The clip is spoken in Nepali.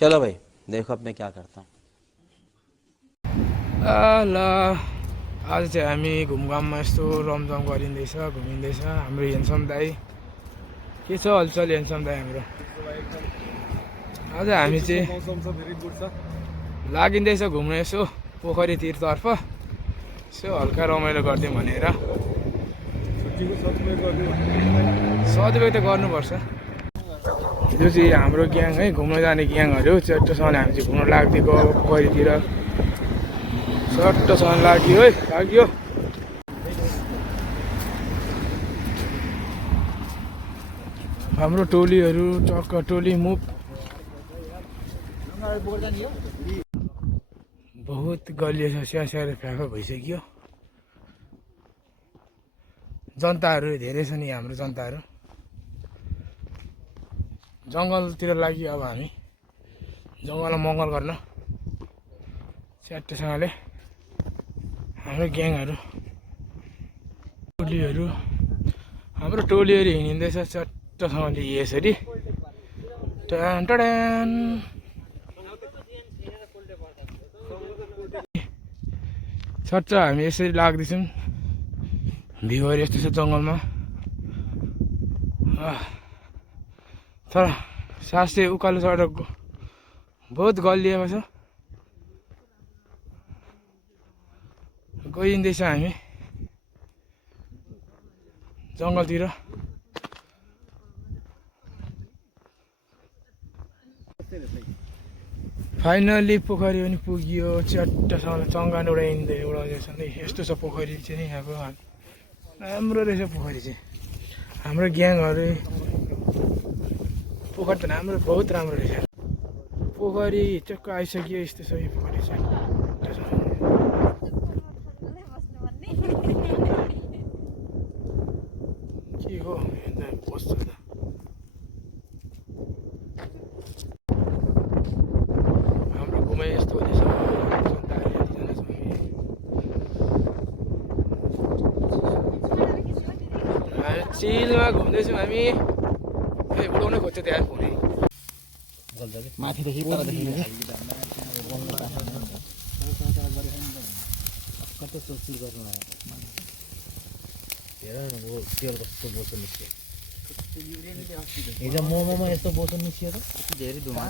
चलो भाई देखो अब मैं क्या करता हूँ। ल आज चाहिँ हामी घुमघाममा यस्तो रमझम गरिँदैछ घुमिँदैछ हाम्रो हेन्सम दाई के छ हलचल हेन्सम दाई हाम्रो आज हामी चाहिँ लागिँदैछ घुम्न यसो पोखरीतिरतर्फ यसो हल्का रमाइलो गरिदिउँ भनेर सदुपयोग त गर्नुपर्छ यो चाहिँ हाम्रो ग्याङ है घुम्न जाने ग्याङहरू चट्टोसँगले हामी चाहिँ घुम्न लाग्दिएको पोखरीतिर चट्टोसँग लाग्यो है लाग्यो हाम्रो टोलीहरू टक्क टोली मुभ बहुत गलिएछ स्याहार फ्याफा भइसक्यो जनताहरू धेरै छ नि हाम्रो जनताहरू जङ्गलतिर लाग्यो अब हामी जङ्गलमा मङ्गल गर्न च्याट्टोसँगले हाम्रो ग्याङहरू टोलीहरू हाम्रो टोलीहरू हिँडिँदैछ चट्टोसँगले यसरी टडान टडान चट्ट हामी यसरी लाग्दैछौँ भ्यूहरू यस्तो छ जङ्गलमा तर सास चाहिँ उकालो सडक बहुत गलिएको छ गइँदैछ हामी जङ्गलतिर फाइनली पोखरी पनि पुग्यो च्याट्टसँग चङ्गान उडाउँदैछ नि यस्तो छ पोखरी चाहिँ यहाँको राम्रो रहेछ पोखरी चाहिँ हाम्रो ग्याङहरू पोखरी त राम्रो बहुत राम्रो रहेछ पोखरी चक्क आइसक्यो यस्तो छ यो पोखरी चाहिँ के हो बस्छ त हाम्रो घुमाइ यस्तो हुँदैछ हामी चिलमा घुम्दैछौँ हामी उडाउनै खोज्छ त्यहाँ फोनै माथिदेखि तलदेखि कस्तो सोचिल गर्नु हेर न वो तेल कस्तो बोसो निस्क्यो हिजो मोमोमा यस्तो बोसो निस्क्यो त धेरै धुवा